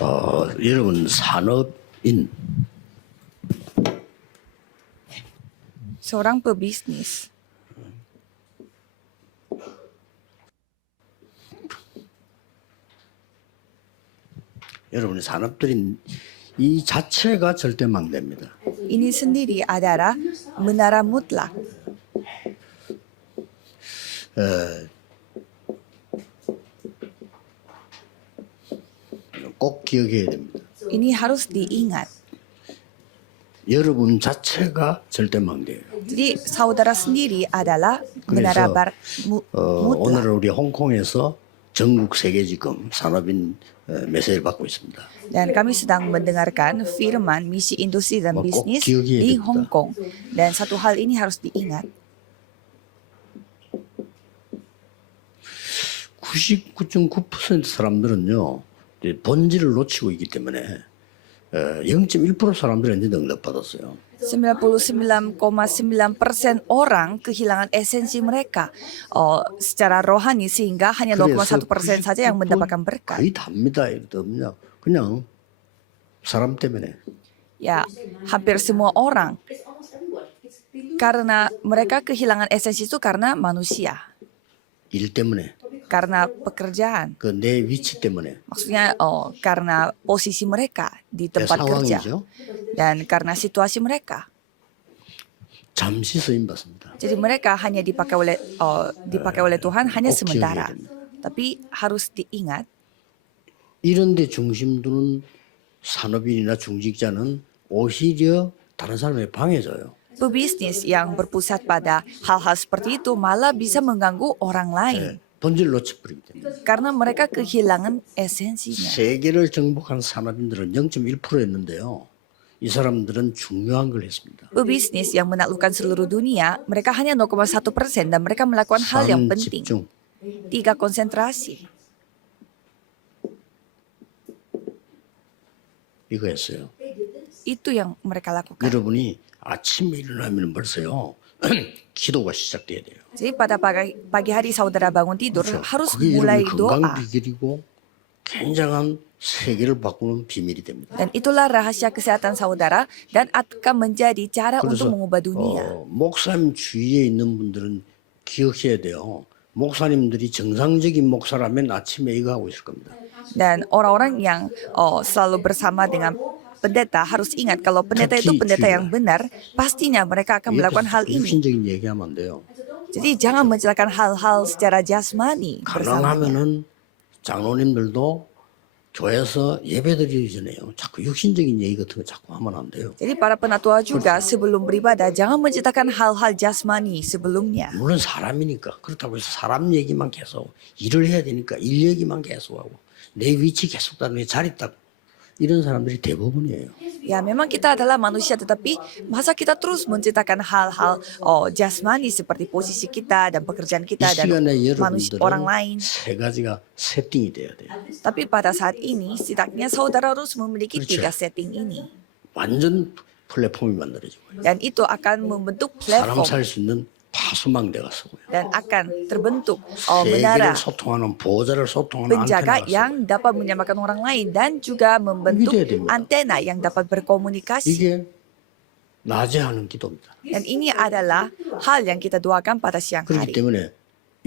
여러분 산업인 seorang pebisnis. 여러분의 산업들인 이 자체가 절대 망대입니다. Ini sendiri adalah menara mutlak. 꼭 기억해야 됩니다. Ini harus diingat. 여러분 자체가 절대 망대예요. Jadi saudara sendiri adalah menara mutlak. 오늘 우리 홍콩에서 전국 세계 지금 산업인 메시지를 받고 있습니다. Dan kami sedang mendengarkan firman misi industri dan Kok bisnis 기억해야 di 됩니다. Hong Kong. Dan satu hal ini harus diingat. 99.9% 사람들은요 본질을 놓치고 있기 때문에 0.1% 사람들한테 응답받았어요. 99,9% orang kehilangan esensi mereka secara rohani sehingga hanya 0,1% saja yang mendapatkan berkat. 거의 답니다. 이것도 그냥 사람 때문에. Ya, hampir semua orang. Karena mereka kehilangan esensi itu karena manusia, 일 때문에 karena pekerjaan. 그 내 위치 때문에 Maksudnya karena posisi mereka di 내 tempat kerja 상황이죠. dan karena situasi mereka. 잠시 쓰임 받습니다. Jadi mereka hanya dipakai oleh Tuhan hanya 꼭 sementara. 기억해야 됩니다. Tapi harus diingat, 이런데 중심 두는 산업인이나 중직자는 오히려 다른 사람에게 방해져요. pebisnis yang berpusat pada hal-hal seperti itu malah bisa mengganggu orang lain 본질 놓쳐버리기 때문에. karena mereka kehilangan esensinya. 세계를 정복한 산업인들은 0.1%였는데요. 이 사람들은 중요한 걸 했습니다. Pebisnis yang menaklukkan seluruh dunia, mereka hanya 0,1% dan mereka melakukan hal yang penting. 집중. 3, konsentrasi. 이거 했어요. Itu yang mereka lakukan. 여러분이 아침에 일어나면 벌써요. 기도가 시작돼야 돼요. Jadi pada pagi hari saudara bangun tidur harus 그게 mulai 여러분 doa. 건강 비결이고 굉장한 세계를 바꾸는 비밀이 됩니다. Dan itulah rahasia kesehatan saudara dan akan menjadi cara untuk 그래서 mengubah dunia. 목사님 주위에 있는 분들은 기억해야 돼요. 목사님들이 정상적인 목사라면 아침에 이거 하고 있을 겁니다. Dan orang-orang yang selalu bersama dengan pendeta harus ingat kalau pendeta itu pendeta yang benar, pastinya mereka akan melakukan hal ini. 육신적인 얘기하면 안 돼요. Jadi jangan menceritakan hal-hal secara jasmani bersama. 가능하면은 장로님들도 교회에서 예배드리기 전에요. 자꾸 육신적인 얘기 같은 거 자꾸 하면 안 돼요. Jadi para penatua juga sebelum beribadah jangan menceritakan hal-hal jasmani sebelumnya. 물론 사람이니까 그렇다고 해서 사람 얘기만 계속 일을 해야 되니까 일 얘기만 계속 하고 내 위치 계속 다니는 자리 딱 이런 사람들이 대부분이에요. Ya memang kita adalah manusia tetapi masa kita terus menceritakan hal-hal jasmani seperti posisi kita dan pekerjaan 이 kita dan 시간에 manusia orang 여러분들은 lain. 세 가지가 세팅이 돼야 돼요. Tapi pada saat ini setidaknya saudara harus memiliki 그렇죠. 3 setting ini. 완전 플랫폼이 만들어지고요. Dan itu akan membentuk 사람 platform 살 수 있는 파수망대가 서고요. dan akan terbentuk 세계를 menara 소통하는 보호자를 소통하는 penjaga 안테나가 yang dapat menyamakan orang lain dan juga membentuk Itu dia. antena yang dapat berkomunikasi. 이게 낮에 하는 기도입니다. Dan ini adalah hal yang kita doakan pada siang 그렇기 hari. 때문에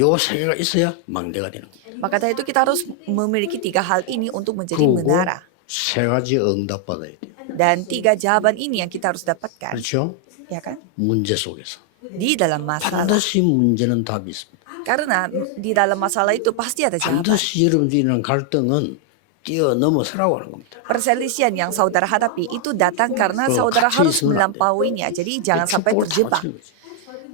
요 세 개가 있어야 망대가 되는 겁니다. Maka dari itu kita harus memiliki 3 hal ini untuk menjadi 그리고 menara. 세 가지 응답 받아야 돼요. Dan 3 jawaban ini yang kita harus dapatkan, 그렇죠? ya kan? 문제 속에서 Di dalam masalah. 반드시 문제는 답이 있습니다. Karena di dalam masalah itu pasti ada jawaban. 반드시 여러분들이 일어난 갈등은 뛰어넘어서라고 하는 겁니다. Perselisihan yang saudara hadapi itu datang karena Kalau saudara kacau harus itu melampauinya. Jadi jangan sampai 축복을 다 terjebak. 맞추는 거죠.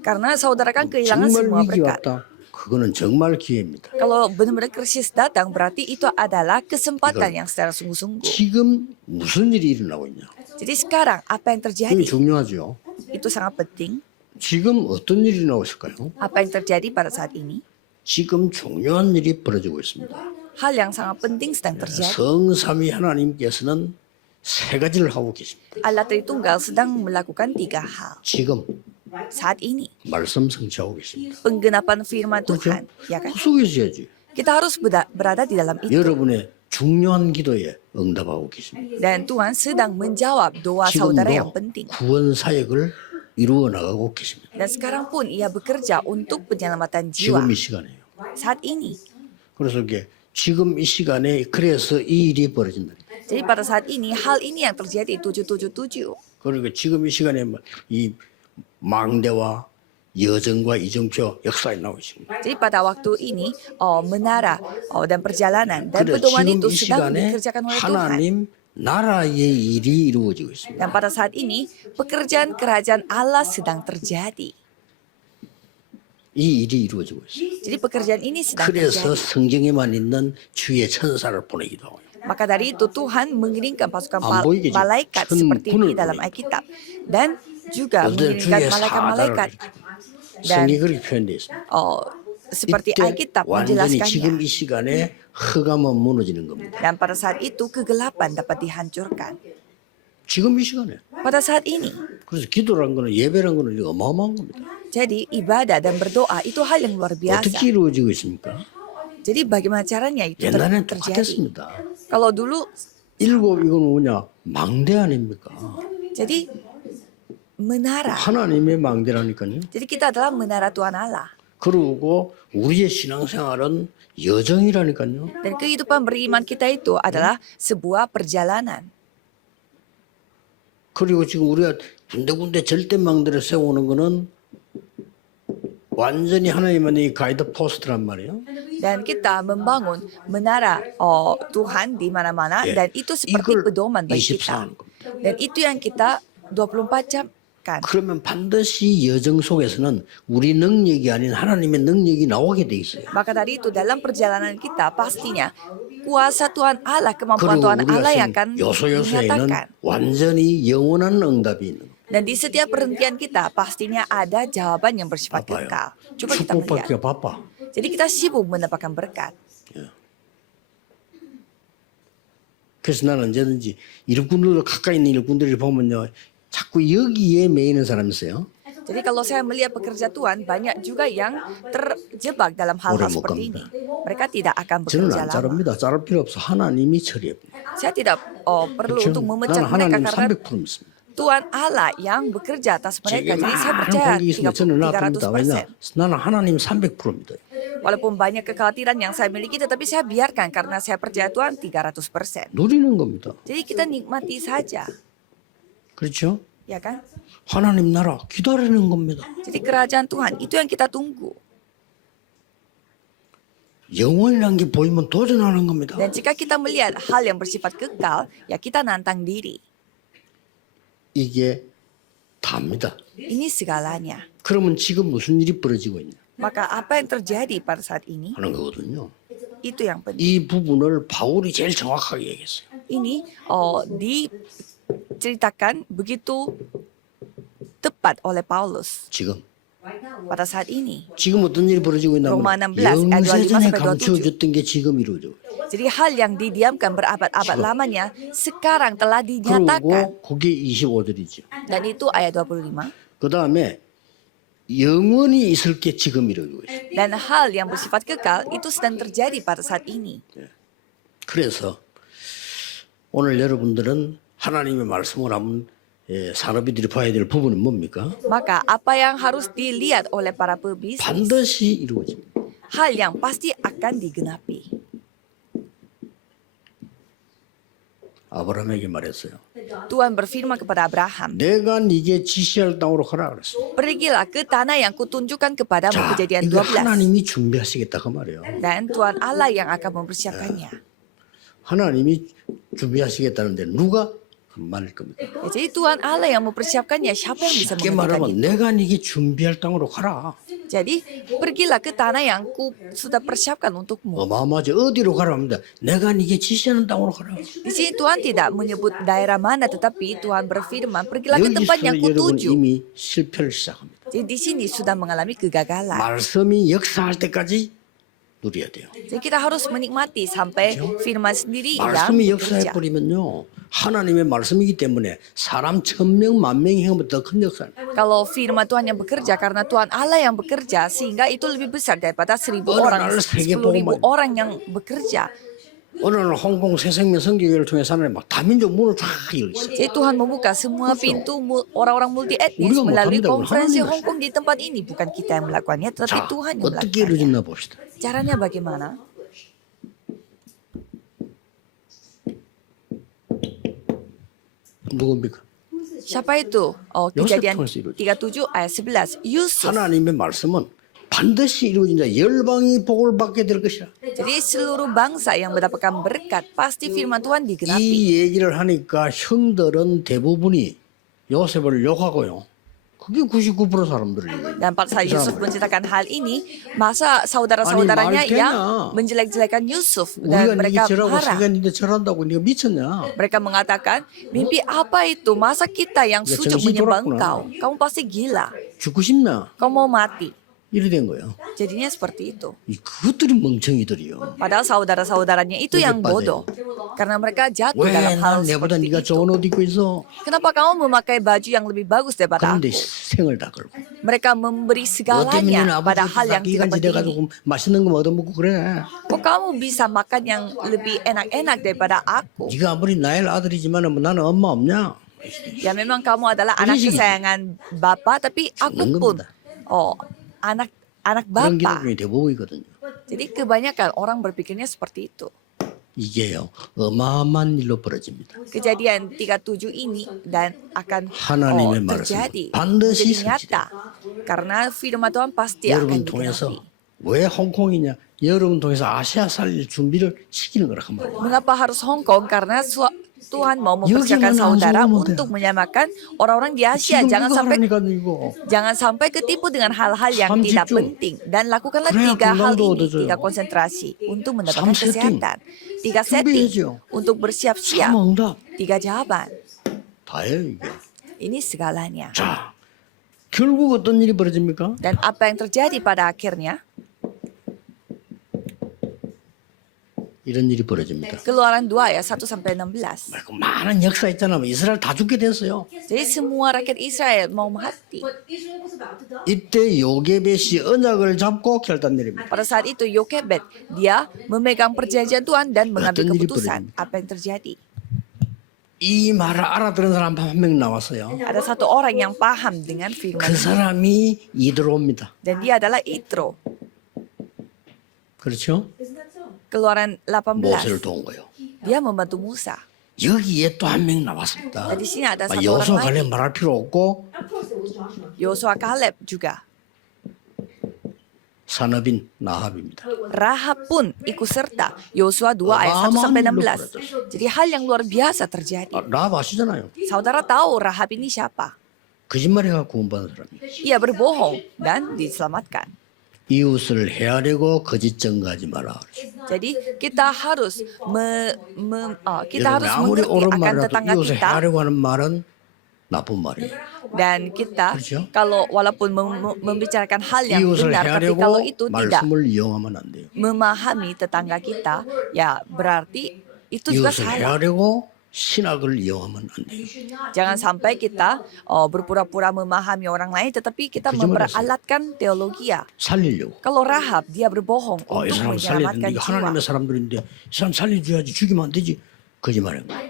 Karena saudara kan kehilangan 정말 semua 위기 berkat. 왔다. 그거는 정말 기회입니다. Kalau benar-benar krisis datang berarti itu adalah kesempatan yang secara sungguh-sungguh. 지금 무슨 일이 일어나고 있냐? Jadi sekarang apa yang 그게 terjadi? 중요하죠. Itu sangat penting. 지금 어떤 일이 일어나고 있을까요? Apa yang terjadi pada saat ini? 지금 중요한 일이 벌어지고 있습니다. Hal yang sangat penting sedang terjadi. 성삼위 하나님께서는 세 가지를 하고 계십니다. Allah Tritunggal sedang melakukan 3 hal. 지금 Saat ini 말씀 성취하고 계십니다. penggenapan firman 그렇죠? Tuhan, ya kan? 속에서야지. Kita harus berada di dalam itu. 여러분의 중요한 기도에 응답하고 계십니다. Dan Tuhan sedang menjawab doa saudara yang penting. 구원 사역을 이루어 나가고 계십니다. Dan sekarang pun ia bekerja untuk penyelamatan 지금 jiwa 이 시간에요. saat ini. 그래서 이게 지금 이 시간에 그래서 이 일이 벌어진다. Jadi pada saat ini hal ini yang terjadi 777. 그리고 지금 이 시간에 이 망대와 여정과 이정표 역사에 나오십니다. Jadi pada waktu ini menara dan perjalanan dan 그래 pedoman 지금 itu 이 sedang 시간에 dikerjakan oleh Tuhan. 하나님 나라의 일이 이루어지고 있습니다. Dan pada saat ini pekerjaan kerajaan Allah sedang terjadi. 이 일이 이루어지고 있습니다. Jadi pekerjaan ini sedang 그래서 terjadi. 성경에만 있는 주의 천사를 보내기도 하고요. Maka dari itu Tuhan mengirimkan pasukan 안 보이게 지금 malaikat 천 seperti 분을 ini dalam 보내요. Alkitab. Dan juga 여덟 mengirimkan 주의 malaikat-malaikat. 사다를 Dan 성경이 그렇게 표현되어 있습니다. seperti 이때 Alkitab 완전히 지금 menjelaskannya. 이 시간에 흑암은 무너지는 겁니다. Dan pada saat itu kegelapan dapat dihancurkan. 지금 이 시간에. Pada saat ini. 그래서 기도란 거는 예배란 거는 이거 어마어마한 겁니다. Jadi ibadah dan berdoa itu hal yang luar biasa. 어떻게 이루어지고 있습니까? Jadi bagaimana caranya itu 옛날에는 terjadi? 똑같았습니다. Kalau dulu, 일곱 이건 뭐냐? 망대 아닙니까? jadi menara. 하나님의 망대라니까요. Jadi kita adalah menara Tuhan Allah. 그리고 우리의 신앙생활은 여정이라니까요. Dan kehidupan beriman kita itu adalah sebuah perjalanan. 그리고 지금 우리가 군데군데 절대망대를 세우는 거는 완전히 하나님의 이 가이드 포스트란 말이에요. Dan kita membangun menara Tuhan di mana-mana. 예. Dan itu seperti 이걸 pedoman bagi 24 kita. 하는 겁니다. Dan itu yang kita 24 jam kan. 그러면 반드시 여정 속에서는 우리 능력이 아닌 하나님의 능력이 나오게 돼 있어요. Maka dari itu dalam perjalanan kita pastinya kuasa Tuhan Allah, kemampuan 그리고 Tuhan 우리가 Allah yang 지금 akan 요소요소에는 dinyatakan. 완전히 영원한 응답이 있는 거예요. Dan di setiap perhentian kita pastinya ada jawaban yang bersifat 바빠요. kekal. Coba kita melihat. 축복받기가 바빠. Jadi kita sibuk mendapatkan berkat. 그래서 나는 언제든지 일꾼들도 가까이 있는 일꾼들을 보면요, 자꾸 여기에 매이는 사람이 있어요. Jadi kalau saya melihat pekerja Tuhan, banyak juga yang terjebak dalam hal-hal 오래 못 seperti ini. 갑니다. Mereka tidak akan 저는 bekerja 안 lama. 자릅니다. 자를 필요 없어. 하나님이 처리합니다. Saya tidak perlu 그렇죠? untuk memecat 나는 mereka 하나님 karena 300% 믿습니다. Tuhan Allah yang bekerja atas mereka. 제게 Jadi saya 많은 percaya 공격이 있으면 저는 놔둡니다. 왜냐? 300%. 나는 하나님 300% 믿어요. Walaupun banyak kekhawatiran yang saya miliki, tetapi saya biarkan karena saya percaya Tuhan 300%. 누리는 겁니다. Jadi kita nikmati saja, 그렇죠? ya kan? 하나님 나라 기다리는 겁니다. Jadi kerajaan Tuhan itu yang kita tunggu. 영원이라는 게 보이면 도전하는 겁니다. Dan jika kita melihat hal yang bersifat kekal, ya kita nantang diri. 이게 답니다. Ini segalanya. 그러면 지금 무슨 일이 벌어지고 있냐 Maka apa yang terjadi pada saat ini, 하는 거거든요. itu yang penting. 이 부분을 바울이 제일 정확하게 얘기했어요. Ini diceritakan begitu tepat oleh Paulus 지금 pada saat ini. 지금 어떤 일이 벌어지고 있냐면 Roma 16 ayat 25 영세전에 sampai 27. 감추어졌던 게 지금 이루어져. Jadi hal yang didiamkan berabad-abad lamanya sekarang telah dinyatakan. 그리고 그게 25절이죠. Dan itu ayat 25. 그 다음에 영원히 있을 게 지금 이루어지고 있어요. Dan hal yang bersifat kekal itu sedang terjadi pada saat ini. 그래서 오늘 여러분들은 하나님의 말씀을 하면 산업인들이 봐야 될 부분은 뭡니까? Maka apa yang harus dilihat oleh para pebisnis, 반드시 이루어집니다. hal yang pasti akan digenapi. 아브라함에게 말했어요. Tuhan berfirman kepada Abraham, 내가 네게 지시할 땅으로 가라 그랬어요. pergilah ke tanah yang kutunjukkan kepadamu. 자, Kejadian 이거 12. 하나님이 준비하시겠다 그 말이에요. Dan Tuhan Allah yang akan mempersiapkannya. 하나님이 준비하시겠다는데 누가 그 말일 겁니까? Ya, jadi Tuhan Allah yang mempersiapkannya. Siapa yang bisa 쉽게 mengerjakan 말하면 itu? 내가 네게 준비할 땅으로 가라. Jadi pergilah ke tanah yang ku sudah persiapkan untukmu. 어마어마하지. 어디로 가라 합니다. 내가 네게 지시하는 땅으로 가라. Di sini Tuhan tidak menyebut daerah mana, tetapi Tuhan berfirman, pergilah ke tempat yang 여기서 여러분 kutuju. 이미 실패를 시작합니다. Jadi di sini sudah mengalami kegagalan. 말씀이 역사할 때까지 누려야 돼요. Jadi kita harus menikmati sampai firman sendiri yang 말씀이 역사해 bekerja. 버리면요. 하나님의 말씀이기 때문에 사람 1000명, 10,000명이 하면 더 큰 역사예요. Kalau firman Tuhan yang bekerja, karena Tuhan Allah yang bekerja, sehingga itu lebih besar daripada 1.000 orang, 10.000 orang yang bekerja. 어느 날 홍콩 새생명 선교회를 통해서 하나님 막 다민족 문을 쫙 열었어요. Jadi Tuhan membuka semua pintu orang-orang multi etnis 우리가 melalui 못합니다. konferensi 하나님이 Hong Kong di tempat ini. Bukan kita yang melakukannya, tetapi 자, Tuhan yang 어떻게 melakukannya. 이루어졌나 봅시다. Caranya bagaimana? 누굽니까? Siapa itu? Oh, Yosef Kejadian 통해서 이루어졌어요. 37 ayat 11. Yusuf. 하나님의 말씀은 반드시 이루어진다. 열방이 복을 받게 될 것이라. Jadi seluruh bangsa yang mendapatkan berkat pasti firman Tuhan digenapi. 이 얘기를 하니까 형들은 대부분이 요셉을 욕하고요. 그게 99% 사람들이에요. Dan pada saat Yusuf menceritakan hal ini, masa saudara-saudaranya Ani, yang 말대나. menjelek-jelekan Yusuf 우리가 dan 니게 mereka 저라고 marah. 세가 니네 저란다고 니가 미쳤냐? Mereka mengatakan, mimpi apa itu? Masa kita yang Ya, sujud 정신 menyembah 돌았구나. engkau? Kamu pasti gila. 죽고 싶나? Kau mau mati. 이래 된 거예요. Jadinya seperti itu. 그것들이 멍청이들이요. Padahal saudara-saudaranya itu Jadi yang pada bodoh. Karena mereka jatuh 왜 dalam hal 난 내보다 seperti 네가 itu. 좋은 옷 입고 있어? Kenapa kamu memakai baju yang lebih bagus daripada 그런데 aku? 생을 다 걸고. Mereka memberi 너 때문에 segalanya pada hal yang 아버지 tidak 기간지 penting. 돼가지고 맛있는 거 얻어먹고 그래. Kok kamu bisa makan yang lebih enak-enak daripada aku? 네가 아무리 나의 아들이지만 뭐 나는 엄마 없냐? Ya memang kamu adalah anak Ini sih. kesayangan bapak, tapi aku Seneng pun 겁니다. anak 그런 bapak. 기독교의 대부분이거든요. Jadi kebanyakan orang berpikirnya seperti itu. 이게요 어마어마한 일로 벌어집니다. Kejadian 37 ini dan akan 하나님의 말씀 terjadi 반드시 menjadi nyata karena firman Tuhan pasti 여러분 akan 통해서 digenapi. 왜 홍콩이냐? 여러분 통해서 아시아 살릴 준비를 시키는 거란 말이에요. Mengapa harus Hong Kong? Karena Tuhan mau 여기만 mempersiapkan 안 saudara 속으면 돼요. untuk menyamakan orang-orang di Asia. 지금 Jangan 이거 sampai 하라니까 이거. Jangan sampai ketipu dengan hal-hal yang Sam tidak 집중. penting. Dan lakukanlah 그래야 3 hal 건강도 ini, 얻어져요. 3 konsentrasi untuk mendapatkan Sam setting. kesehatan. 3 setting 준비해야죠. untuk bersiap-siap. 참응답 3 jawaban. 다예요 이게. Ini segalanya. 자 결국 어떤 일이 벌어집니까? Dan apa yang terjadi pada akhirnya? 이런 일이 벌어집니다. Keluaran 2 ayat 1 sampai 16. 그 많은 역사 있잖아. 이스라엘 다 죽게 됐어요. Jadi semua rakyat Israel mau mati. 이때 요게벳이 언약을 잡고 결단 내립니다. Pada saat itu Yokebed, dia memegang perjanjian Tuhan dan mengambil 어떤 일이 keputusan. Apa yang terjadi? 이 말을 알아들은 사람 한 명 나왔어요. Ada satu orang yang paham dengan firman 그 ini. 사람이 이드로입니다. Dan dia adalah Itro. 그렇죠? Keluaran 모세를 18. 도운 거예요. Dia membantu Musa. 여기에 또 한 명 나왔습니다. Dan di sini ada satu 여호수아 orang 관련 lagi. 말할 필요 없고 Yosua Kaleb juga. 산업인 나합입니다. Rahab pun ikut serta. Yosua 2 ayat 1 sampai 16. Jadi hal yang luar biasa terjadi. 나합 아시잖아요. Saudara tahu Rahab ini siapa? 거짓말해가 구원받은 사람이에요. Ia berbohong dan diselamatkan. 이웃을 헤아리고 거짓 증거하지 마라. Jadi kita harus kita 여러분 harus 아무리 mengerti 옳은 akan 말이라도 tetangga 이웃을 kita 헤아리고 하는 말은 나쁜 말이에요. dan kita 그렇죠? kalau walaupun membicarakan hal yang 이웃을 benar tapi kalau 헤아리고 itu tidak 말씀을 이용하면 안 돼요. memahami tetangga kita ya berarti itu juga 이웃을 salah. 헤아리고 신학을 이용하면 안 돼요. Jangan sampai kita berpura-pura memahami orang lain tetapi kita Kejumaran memperalatkan teologi ya. 살리려고. Kalau Rahab dia berbohong 이 untuk 사람 살려야 menyelamatkan 되는데 jiwa. 하나님의 사람들인데 이 사람 살려줘야지 죽이면 안 되지. 거짓말한 거야.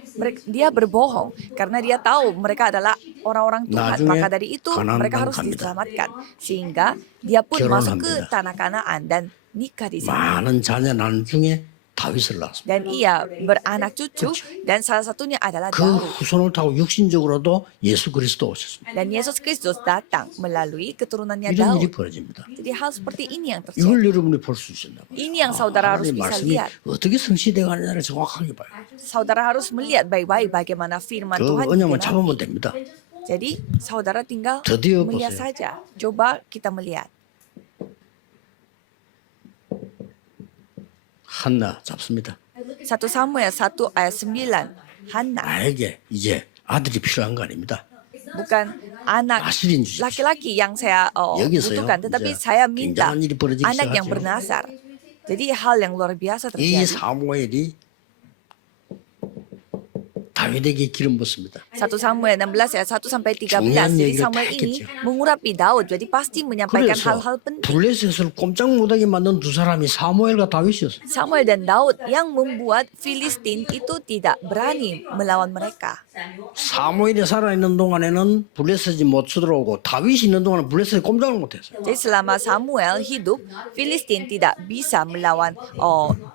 Dia berbohong karena dia tahu mereka adalah orang-orang Tuhan. 나중에 Maka dari itu 가나안 mereka 땅 harus 갑니다. diselamatkan. Sehingga dia pun masuk ke 결혼합니다. tanah Kanaan dan nikah di sana. 많은 자녀 나는 중에 다윗을 낳았습니다. Dan ia beranak cucu dan salah satunya adalah 그 Daud. 후손을 타고 육신적으로도 예수 그리스도 오셨습니다. Dan Yesus Kristus datang melalui keturunannya 이런 일이 Daud. 벌어집니다. Jadi hal seperti ini yang terjadi. 이걸 여러분이 볼 수 있었나 봐요. Ini yang saudara harus 하나님 bisa 말씀이 lihat. 어떻게 성취되가느냐를 정확하게 봐요. Saudara harus melihat baik-baik bagaimana firman 그 Tuhan 언약만 digenapi. 잡으면 됩니다. Jadi saudara tinggal 드디어 melihat 보세요. saja. Coba kita melihat. 한나 잡습니다. 1 Samuel 1 ayat 9. Hana 나에게 이제 아들이 필요한 거 아닙니다. bukan anak 아실인 주십시오. laki-laki yang saya 여기서요, butuhkan, tetapi 이제 saya minta 굉장한 일이 벌어지기 anak yang 시작하죠. bernasar. Jadi hal yang luar biasa 이 terjadi. 사무엘이 다윗에게 기름 붓습니다. 1 Samuel 16 ayat 1 sampai 13. 중요한 Jadi 얘기를 Samuel 다 ini 했겠죠. mengurapi Daud. Jadi pasti menyampaikan 그래서 hal-hal penting. 블레셋을 꼼짝 못하게 만든 두 사람이 사무엘과 다윗이었어요. Samuel dan Daud yang membuat Filistin itu tidak berani melawan mereka. 사무엘이 살아있는 동안에는 블레셋이 못 쳐들어오고 다윗이 있는 동안은 블레셋이 꼼짝을 못했어요. Jadi selama Samuel hidup, Filistin tidak bisa melawan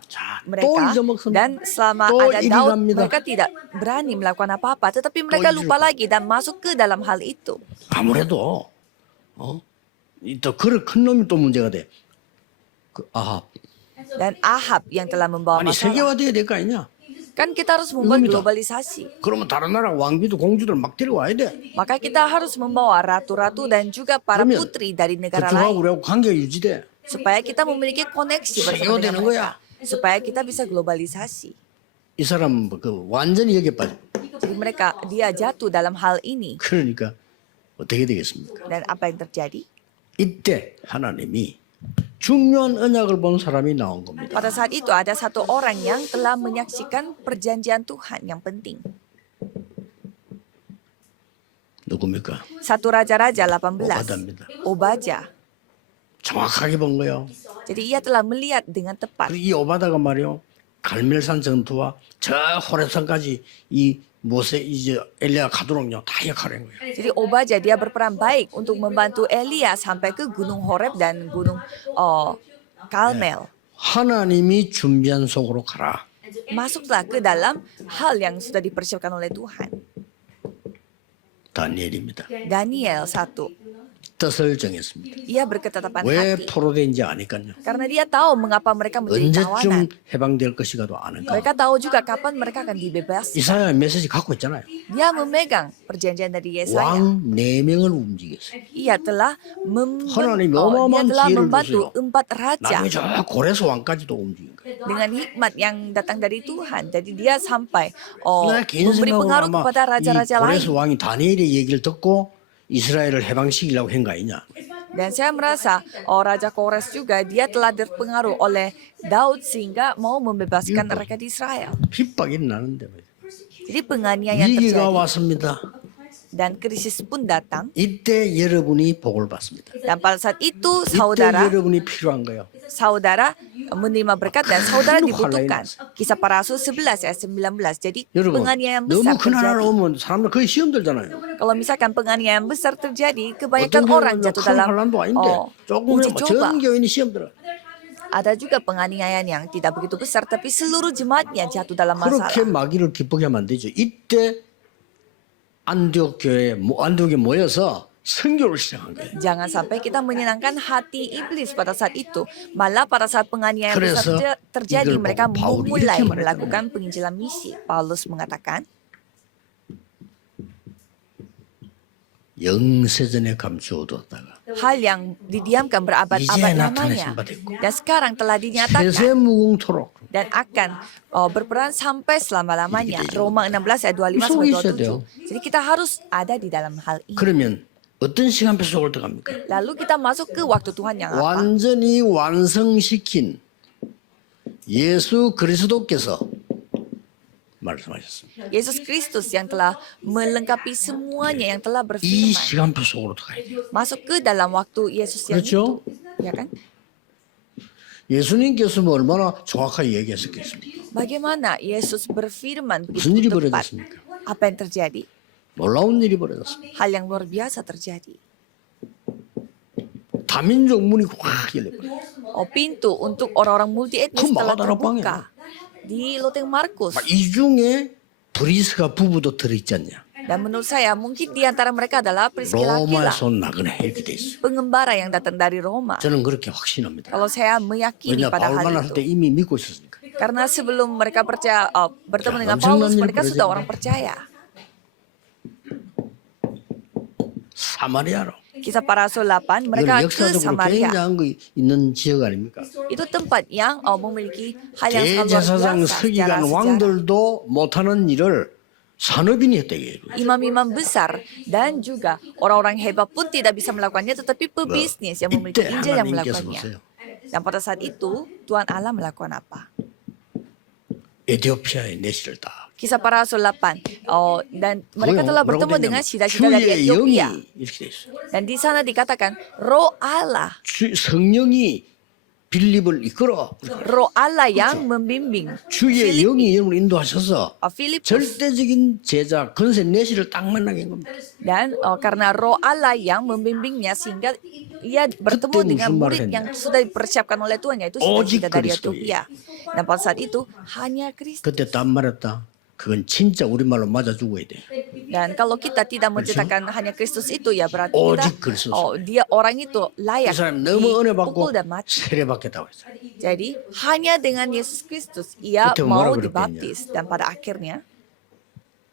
자, 또 mereka. 잊어먹습니다. Dan selama 또 ada 이리 Daud, 갑니다. mereka tidak berani melakukan apa-apa. Tetapi mereka lupa lagi dan masuk ke dalam hal itu. 아무래도 또 그런 큰 놈이 또 문제가 돼. 그 아합. Dan Ahab yang telah membawa 아니 masalah. 세계화돼야 될 거 아니냐? Kan kita harus membuat 이겁니다. globalisasi. 그러면 다른 나라 왕비도 공주들 막 데려와야 돼. Maka kita harus membawa ratu-ratu dan juga para 그러면 putri dari negara 그쪽하고 lain. 우리하고 관계가 유지돼. Supaya kita memiliki koneksi bersama 세계화되는 dengan 거야. mereka. Supaya kita bisa globalisasi. 이 사람 그 완전히 여기에 빠져. Jadi dia jatuh dalam hal ini. 그러니까 어떻게 되겠습니까? Dan apa yang terjadi? 이때 하나님이 중요한 언약을 본 사람이 나온 겁니다. Pada saat itu ada satu orang yang telah menyaksikan perjanjian Tuhan yang penting. 누굽니까? 1 Raja-Raja 18. 오바다입니다. Obadya. 정확하게 본 거예요. Jadi ia telah melihat dengan tepat. 이 오바다가 말이요. 갈멜산 전투와 저 호렙산까지 이 모세 이제 엘리야 가도록요 다 역할을 한 거예요. Jadi Obadya dia berperan baik untuk membantu Elia sampai ke Gunung Horeb dan Gunung Karmel. 하나님이 준비한 속으로 가라. Masuklah ke dalam hal yang sudah dipersiapkan oleh Tuhan. 다니엘입니다. Daniel 1. 뜻을 정했습니다. Ia berketetapan 왜 hati. 포로된지 아니까요. Karena dia tahu mengapa mereka menjadi tawanan. 언제쯤 해방될 것이가도 아는가. Mereka tahu juga kapan mereka akan dibebas. 이사야 메시지 갖고 있잖아요. Dia memegang perjanjian dari Yesaya. 왕 4명을 움직였어요. Ia telah 하나님이 어마어마한 지혜를 membantu 줬어요. 4 raja 나중에 저 고레스 왕까지도 움직인 거예요. dengan hikmat yang datang dari Tuhan. Jadi dia sampai 나 개인 memberi 생각으로 pengaruh 아마 kepada 이 raja-raja 고레스 lain. 왕이 다니엘의 얘기를 듣고 이스라엘을 해방시키려고 한 거 아니냐. Dan saya merasa Raja Kores juga dia telah terpengaruh oleh Daud sehingga mau membebaskan rakyat Israel. 핍박이 나는데 Jadi penganiayaan 위기가 terjadi 왔습니다. dan krisis pun datang. 이때 여러분이 복을 받습니다. Dan pada saat itu 이때 saudara 여러분이 필요한 거예요. menerima berkat dan saudara 큰 dibutuhkan. 화를 Kisah para Rasul 11 ayat 19. Jadi 여러분 penganiayaan 너무 besar 큰 하나를 terjadi. 오면 사람들 거의 시험 들잖아요. Kalau misalkan penganiayaan besar terjadi, kebanyakan 어떤 orang 교회는 jatuh 큰 dalam 환란도 아닌데 조금 uji 전 coba. 교인이 시험 들어. Ada juga penganiayaan yang tidak begitu besar, tapi seluruh jemaatnya jatuh dalam 그렇게 masalah. 마귀를 기쁘게 하면 안 되죠. 이때 안디옥에 모여서 선교를 시작한 거예요. Jangan sampai kita menyenangkan hati iblis pada saat itu. Malah pada saat penganiayaan 그래서 besar terjadi, 이걸 mereka 보고 바울이 memulai 이렇게 말했잖아요. melakukan penginjilan misi. Paulus mengatakan, 영세전에 감추어두었다가 hal yang didiamkan berabad-abad 이제 lamanya. 나타내신 바 됐고 Dan sekarang telah dinyatakan 세세무궁토록 dan akan berperan sampai selama-lamanya. Gitu. Roma 16 ayat 25 속에 sampai 있어야 돼요. 27. Jadi kita harus ada di dalam hal ini. 그러면 어떤 시간표 속을 들어갑니까? Lalu kita masuk ke waktu Tuhan yang apa? 완전히 완성시킨 예수 그리스도께서 말씀하셨습니다. Yesus Kristus yang telah melengkapi semuanya, yang telah 이 berfirman. 시간표 속으로 들어가야 돼요. Masuk ke dalam waktu Yesus yang 그렇죠? itu. Ya kan? 예수님께서 뭐 얼마나 정확하게 얘기했었겠습니까? Bagaimana Yesus berfirman 무슨 일이 begitu tepat? 벌어졌습니까? Apa yang terjadi? 놀라운 일이 벌어졌습니다. Hal yang luar biasa terjadi. 다민족 문이 확 열려버려요. Pintu untuk orang-orang multi etnis 그 telah 마가다라 terbuka di Loteng Markus. 이 중에 브리스가 부부도 들어있지 않냐? Dan menurut saya mungkin di antara mereka adalah Priscilla Aquila, 로마에서 온 나그네 이렇게 돼 있어요. pengembara yang datang dari Roma. 저는 그렇게 확신합니다. Kalau saya meyakini 왜냐 pada 바울 hal 만났을 때 itu. 이미 믿고 있었으니까. Karena sebelum mereka percaya bertemu Ya, dengan 엄청난 Paulus, 일이 mereka sudah 벌어졌는데. orang percaya. 사마리아로. Kisah para Rasul 8, mereka 이건 ke 역사적으로 Samaria. 굉장한 거 있는 지역 아닙니까? Itu tempat yang memiliki hal yang sangat luar 대제사장 biasa secara 서기관 sejarah. 왕들도 못하는 일을 산업인이 했다 이거예요. Imam-imam besar dan juga orang-orang hebat pun tidak bisa melakukannya, tetapi pebisnis yang memiliki 이때 Injil yang 하나님께서 melakukannya. 보세요. Dan pada saat itu Tuhan Allah melakukan apa? 에티오피아의 내시를 다 Kisah para Rasul 8. Dan mereka 그거요. telah 뭐라고 bertemu 되냐면 dengan sida-sida dari 주의 영이 Ethiopia. 이렇게 돼 있어요. Dan di sana dikatakan roh Allah. 성령이 빌립을 이끌어 Roh Allah yang membimbing. 주의 영이 여러분을 인도하셔서 Filipus. 절대적인 제자 건세 내시를 딱 만나게 한 겁니다. Dan karena roh Allah yang membimbingnya sehingga ia bertemu Ketemu dengan sumber murid hendak. yang sudah dipersiapkan oleh Tuhan yaitu 오직 sida-sida dari 그리스도예요. Ethiopia. Dan pada saat itu hanya Kristus. 그때 딴 말했다. 그건 진짜 우리말로 맞아 죽어야 돼. Dan kalau kita tidak menceritakan hanya Kristus itu ya berarti 오직 kita 그리스도. dia orang itu 그 layak 사람 너무 은혜 dipukul 받고 dan mati. 세례받겠다고 했어요. Jadi hanya dengan Yesus Kristus ia 그때 mau 뭐라고 dibaptis dan pada akhirnya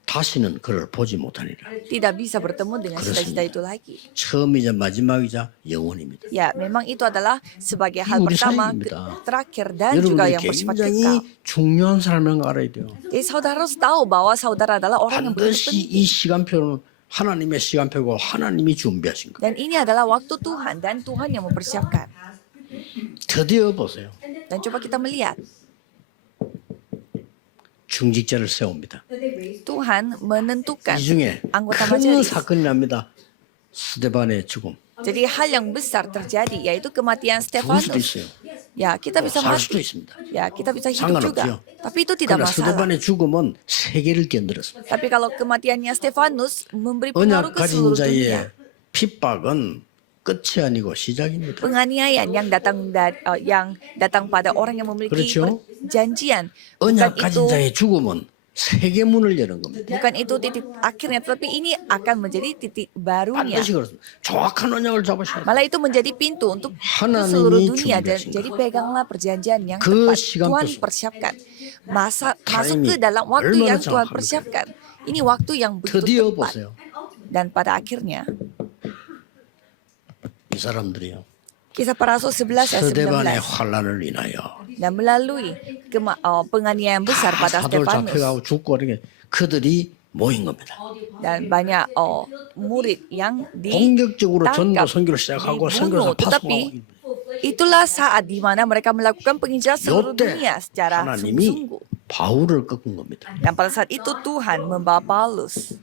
다시는 그를 보지 못하니라. tidak bisa bertemu dengan 그렇습니다. sida-sida itu lagi. 처음이자 마지막이자 영원입니다. Ya, memang itu adalah sebagai hal 우리 pertama, 사역입니다. terakhir dan juga 여러분들이 yang bersifat 굉장히 kekal. 중요한 사람인 거 알아야 돼요. Jadi saudara harus tahu bahwa saudara adalah orang yang begitu 반드시 penting. 이 시간표는 하나님의 시간표고 하나님이 준비하신 거. Dan ini adalah waktu Tuhan dan Tuhan yang mempersiapkan. 드디어 보세요. Dan coba kita melihat, 중직자를 세웁니다. Tuhan menentukan 이 중에 anggota 큰 majelis. 사건이 납니다. 스데반의 죽음. Jadi hal yang besar terjadi yaitu kematian 죽을 수도 Stefanus. 있어요. Ya, kita bisa 살 수도 mati. 있습니다. Ya, kita bisa hidup juga. 상관없죠. Tapi itu tidak 그러나 masalah. 스데반의 죽음은 세계를 견들었습니다. Tapi kalau kematiannya Stefanus memberi pengaruh 언약 ke 가진 seluruh 자의 dunia. 핍박은 끝이 아니고 시작입니다. Penganiayaan yang datang pada orang yang memiliki 그렇죠. perjanjian, 언약 가진 자의 죽음은 세계 문을 여는 겁니다. bukan itu titik akhirnya, tetapi ini akan menjadi titik barunya. 반드시 그렇습니다. 정확한 언약을 잡으셔야 돼요. Malah itu menjadi pintu untuk 하나님이 seluruh dunia dan 준비하신 jadi peganglah perjanjian yang 그 tepat. 시간 Tuhan 표 persiapkan. Masuk 타임이 ke dalam waktu 얼마나 yang Tuhan 정확합니까? persiapkan. Ini waktu yang begitu 드디어 tepat. 보세요. Dan pada akhirnya 이 사람들이요. Kisah para Rasul 11 ayat 스데반의 19. 환란을 인하여 Dan melalui penganiayaan besar 다 pada 사도를 Stefanus. 잡혀가고 죽고 이렇게 그들이 모인 겁니다. Dan banyak murid yang 본격적으로 전도 ditangkap, 선교를 시작하고 dibunuh. 선교사 Tetapi 파송하고 itulah saat di mana mereka melakukan penginjilan seluruh 요때 dunia secara 하나님이 sungguh-sungguh. 바울을 꺾은 겁니다. Dan pada saat itu Tuhan membawa Paulus.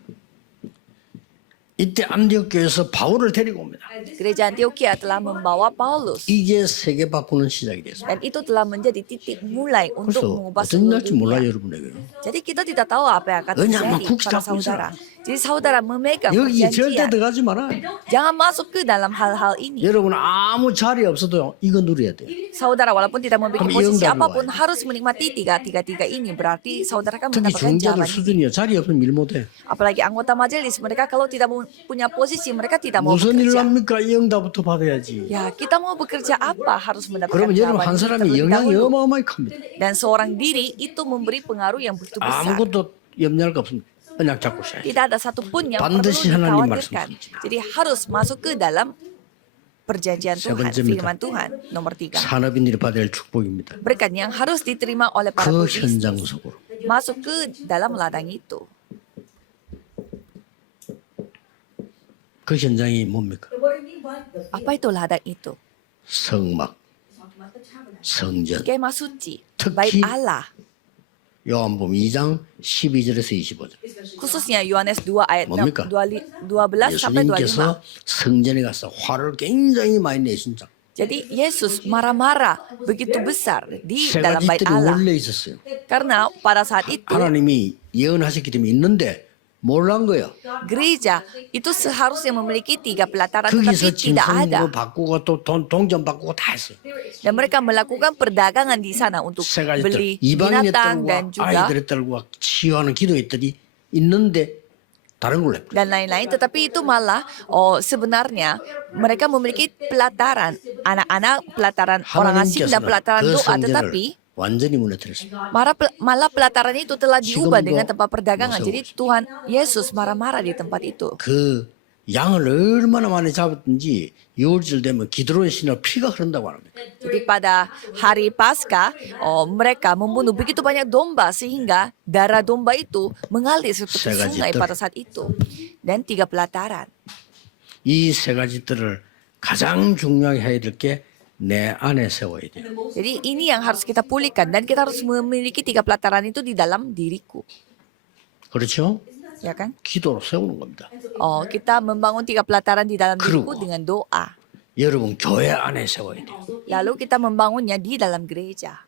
이때 안디옥 교회에서 바울을 데리고 옵니다. Gereja Antioquia telah membawa Paulus. 이게 세계 바꾸는 시작이 됐습니다. Dan itu telah menjadi titik mulai untuk 그래서 mengubah 어떤 seluruh 날지 몰라요, dunia. 여러분에게요. Jadi kita tidak tahu apa yang akan 왜냐하면 terjadi 굳이 pada 잡고 saudara. Jadi saudara memegang 여기 절대 perjanjian. 들어가지 마라. Jangan masuk ke dalam hal-hal ini. 여러분 아무 자리 없어도 이거 누려야 돼요. Saudara walaupun tidak memiliki Kami posisi yang apapun darurat. harus menikmati tiga ini. Berarti saudara kan 특히 mendapatkan 중자들 jalan. 수준이요. 자리 없으면 일 못해. Apalagi anggota majelis, mereka kalau tidak punya posisi, mereka tidak mau 무슨 일 bekerja. 합니까? 이 응답부터 받아야지. Ya, kita mau bekerja apa harus mendapatkan 그러면 여러분 jawaban 한 itu 사람이 terlebih 영향이 dahulu. 어마어마하게 큽니다. Dan seorang diri itu memberi pengaruh yang begitu besar. 아무것도 염려할 거 없습니다. 언약 잡고 시작해. Tidak ada satupun yang perlu 반드시 하나님 dikhawatirkan. 말씀. Jadi harus masuk ke dalam perjanjian 세 Tuhan, 번째입니다. firman Tuhan. Nomor 3. 산업인들이 받아야 할 축복입니다. Berkat yang harus diterima oleh para 그 pebisnis. 현장 속으로. Masuk ke dalam ladang itu. 그 현장이 뭡니까? Apa itu ladang itu? 성막, 성전. Kemah suci, 특히 bait Allah. 요한복음 2장 12절에서 25절. Khususnya Yohanes 2 ayat 뭡니까? 12 sampai 25. 예수님께서 성전에 가서 화를 굉장히 많이 내신 장. Jadi Yesus marah-marah begitu besar di 세 dalam bait 가지들이 Allah. 원래 있었어요. Karena pada saat itu 하나님이 예언하셨기 때문에 있는데 몰란 거예요. gereja itu seharusnya memiliki 3 pelataran tetapi 거기서 tidak ada. 짐승으로 바꾸고 또 동전 바꾸고 다 했어요. Dan mereka melakukan perdagangan di sana untuk 세 가지들 beli 이방인의 binatang 딸과 dan juga 아이들의 딸과 치유하는 기도했더니 있는데 다른 걸로 해버려요. dan lain-lain. Tetapi itu malah sebenarnya mereka memiliki pelataran anak-anak, pelataran orang asing dan 하나님께서는 pelataran 그 doa. 성전을 Tetapi 완전히 무너뜨렸습니다. malah pelataran itu telah diubah 지금도 dengan tempat perdagangan. 못 Jadi 세우고 Tuhan Yesus marah-marah di tempat itu. 그 양을 얼마나 많이 잡았든지 6월절 되면 기드론 신으로 피가 흐른다고 합니다. Jadi pada hari Paskah, mereka membunuh begitu banyak domba sehingga darah domba itu mengalir seperti 세 sungai 가지들. pada saat itu. Dan 3 pelataran. 이 세 가지들을 가장 중요하게 해야 될 게 내 안에 세워야 돼요. Jadi ini yang harus kita pulihkan dan kita harus memiliki 3 pelataran itu di dalam diriku. 그렇죠? ya kan? 기도로 세우는 겁니다. Kita membangun 3 pelataran di dalam diriku 그리고 dengan doa. 여러분 교회 안에 세워야 돼요. Lalu kita membangunnya di dalam gereja.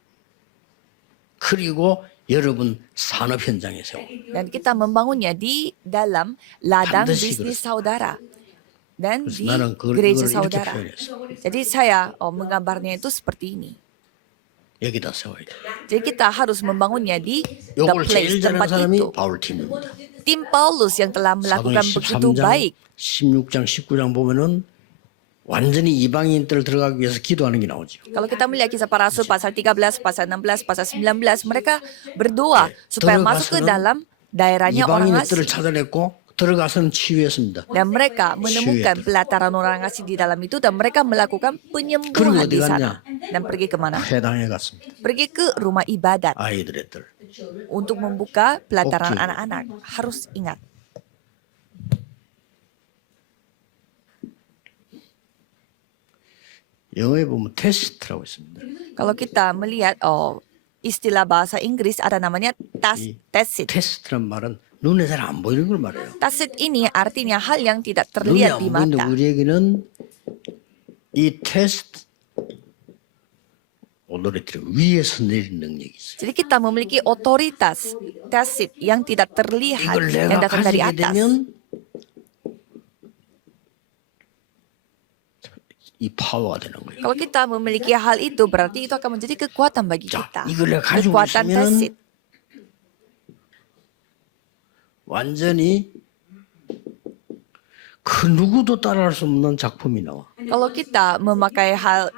그리고 여러분 산업 현장에 세워. Dan kita membangunnya di dalam ladang 반드시 bisnis saudara. Dan 그래서 di 나는 gereja 이렇게 saudara. 표현했어. Jadi saya menggambarnya itu seperti ini. 여기다 세워야 돼. Jadi kita harus membangunnya di the 요걸 place, 제일 잘하는 tempat 사람이 itu. 바울팀입니다. Tim Paulus yang telah melakukan begitu 13장, baik. 16장, 19장 보면은 완전히 이방인들 들어가기 위해서 기도하는 게 나오죠. Kalau kita melihat kisah para rasul pasal 13, pasal 16, pasal 19, mereka berdoa supaya masuk ke dalam daerahnya orang 이방인들을 asing. 찾아냈고 들어가서는 치유했습니다. Dan mereka menemukan pelataran orang asing di dalam itu dan mereka melakukan penyembuhan 그리고 di 어디 sana. Dan pergi kemana? 회당에 갔습니다. Pergi ke rumah ibadat 아이들의 들. untuk membuka pelataran Oke. anak-anak. Harus ingat. 영어에 보면 테스트라고 있습니다. Kalau kita melihat istilah bahasa Inggris ada namanya tacit. 테스트란 말은 눈에 잘 안 보이는 걸 말해요. Tacit ini artinya hal yang tidak 눈에 terlihat 안 di 보이는 mata. 우리에게는 이 테스트 오토리티를 위에서 내리는 능력이 있어요. Jadi kita memiliki otoritas tacit yang tidak terlihat 이걸 yang 내가 datang dari 가지게 atas. 되면 이 파워가 되는 거예요. Kalau kita memiliki hal itu berarti itu akan menjadi kekuatan bagi 자, kita. 이걸 내가 가지고 Kekuatan tacit. 있으면 완전히 그 누구도 따라할 수 없는 작품이 나와. Kalau kita memakai hal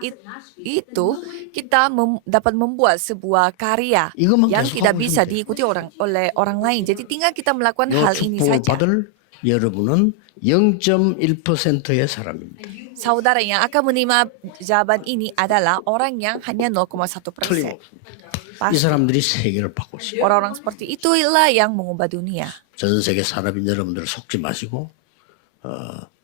itu, kita dapat membuat sebuah karya 이것만 yang 계속 tidak 하고 bisa 있으면 돼요. diikuti oleh orang lain. Jadi tinggal kita melakukan 요 hal ini 축복을 saja. 받을 여러분은 0.1%의 사람입니다. Saudara yang akan menerima jawaban ini adalah orang yang hanya 0,1%. 틀림없습니다. 이 Pasti. 사람들이 세계를 바꾸고 있어요. Orang-orang seperti itulah yang mengubah dunia. 전 세계 산업인 여러분들 속지 마시고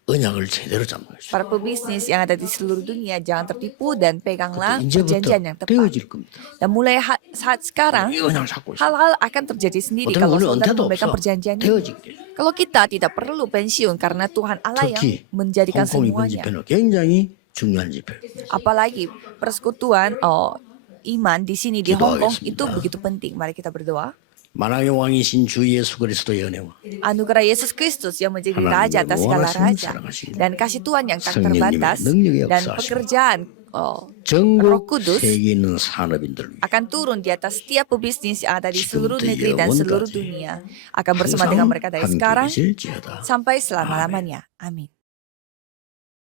언약을 제대로 잡는 것이죠. Para pebisnis yang ada di seluruh dunia jangan tertipu dan peganglah 이제부터 perjanjian yang tepat. 되어질 겁니다. Dan mulai saat sekarang 이 언약을 잡고 있어요. hal-hal akan terjadi sendiri 어떻게 kalau 우리 saudara 은퇴도 memegang 없어. perjanjian ini. 되어질게. Kalau kita tidak perlu pensiun karena Tuhan Allah yang 특히 menjadikan 홍콩 이번 semuanya. 집회는 굉장히 중요한 집회. Apalagi persekutuan iman di sini di Hong Kong itu 기도하겠습니다. begitu penting. Mari kita berdoa. 만왕의 왕이신 주 예수 그리스도의 은혜와 Anugerah Yesus Kristus yang menjadi 하나님의 Raja atas segala 무한하신 raja 사랑하신 dan kasih Tuhan yang tak 성령님의 terbatas 능력의 dan 역사하심. pekerjaan Roh 전국 Kudus 세계에 있는 산업인들을 위해 akan turun di atas setiap pebisnis yang ada di seluruh 지금부터 negeri dan seluruh 영원까지 dunia akan bersama dengan mereka dari 함께 sekarang 계실지어다. sampai selama-lamanya. Amin.